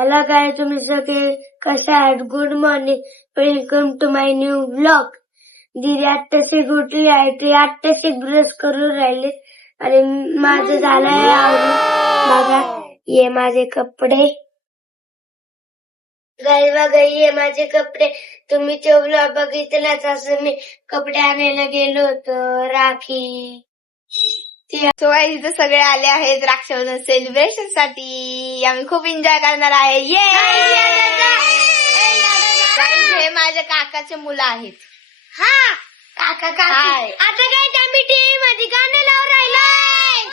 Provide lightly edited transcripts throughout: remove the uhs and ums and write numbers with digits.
Hello काय तुम्ही सगळे कसे आहात? Good morning, welcome to my new blog. दीदी आत्ताशी उठली आहे, ती आत्ताशी ब्रश करून राहिली आणि माझं झालंय आवरून. बघा ये माझे कपडे, गाई बघा ये माझे कपडे. तुम्ही तो ब्लॉग बघितलाच असं. मी कपडे आणायला गेलो होतो राखी. इथे सगळे आले आहेत रक्षाबंधन सेलिब्रेशन साठी. आम्ही खूप एन्जॉय करणार आहे. हे माझ्या काकाचे मुलं आहेत. हा काका काका आता काय त्या टीव्ही मध्ये गाणं लावून राहिलंय.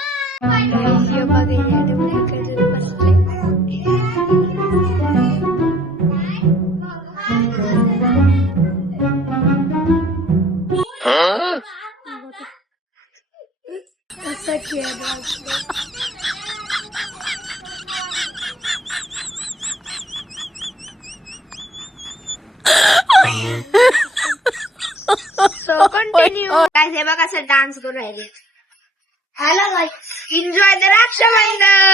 काय हे बघा असं डान्स करून राहिले. हॅलो गाई एन्जॉय द रक्षाबंधन.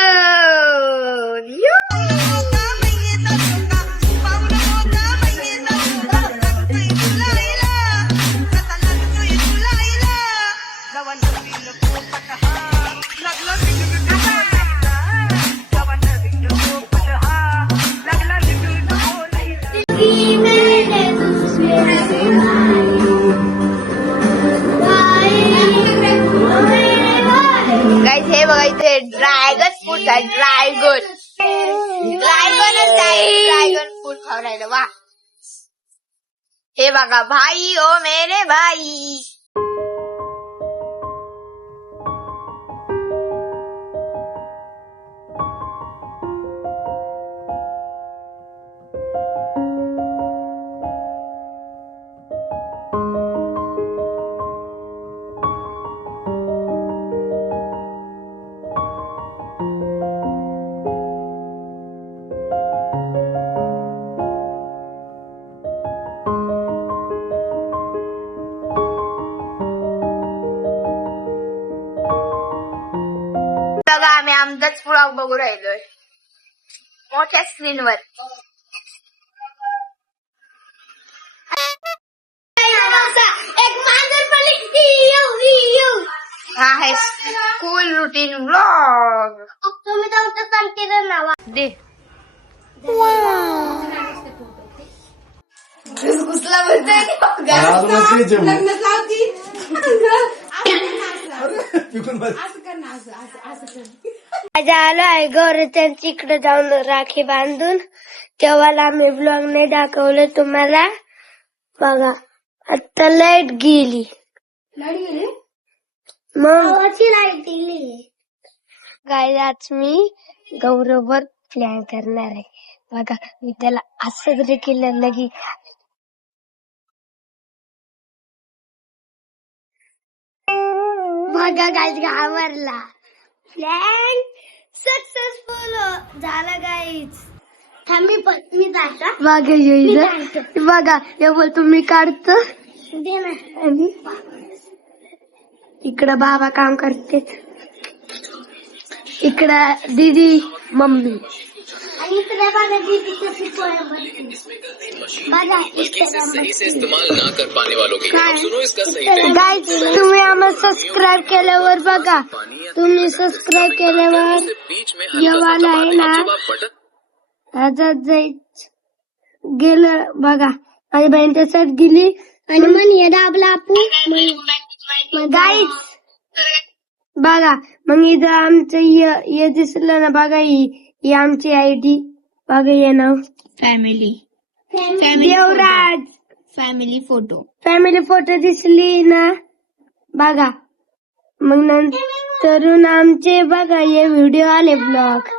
गाईज हे बघा इथे ड्रॅगन फ्रूट आहे. ड्रॅगन फ्रूट खाऊन राहिलं. वा हे बघा भाई ओ मेरे भाई. बघा आम्ही आमचाच ब्लॉग बघू राहिलोय मोठ्या स्क्रीनवर. हा आहे स्कूल रुटीन ब्लॉग. तुम्ही तुमचं कंटिन्यू नावा दे घुसला आलो आहे गौरी त्यांची इकडे जाऊन राखी बांधून. तेव्हा आम्ही ब्लॉग नाही दाखवलं तुम्हाला. बघा आता लाईट गेली. मग लाईट गेली. गाय आज मी गौरववर प्लॅन करणार आहे. बघा मी त्याला असं जरी केलं लगी बघा गाईज घाबरला. प्लॅन सक्सेसफुल झाला गाईज. मी जायचा बघा येईल. बघा हे बोल तुम्ही काढत दे ना. इकडं बाबा काम करते, इकडं दीदी मम्मी आणि इकडे बघा दीदी कशी पोळ्या बनते. बघा गाईज तुम्ही आम्हाला सबस्क्राईब केल्यावर बघा, तुम्ही सबस्क्राईब केल्यावर येवाला आहे ना ह्याच्यात जायच गेलं. बघा माझी बहीण तसंच गेली आणि म्हणे दाबला आपण गाईज. बघा मग इथं आमचं हे दिसलं ना. बघा ही आमची आयडी. बघा हे नाव फॅमिली देवराज. फॅमिली फोटो दिसली ना. बघा मग नंतरून आमचे बघा हे व्हिडिओ आले ब्लॉग.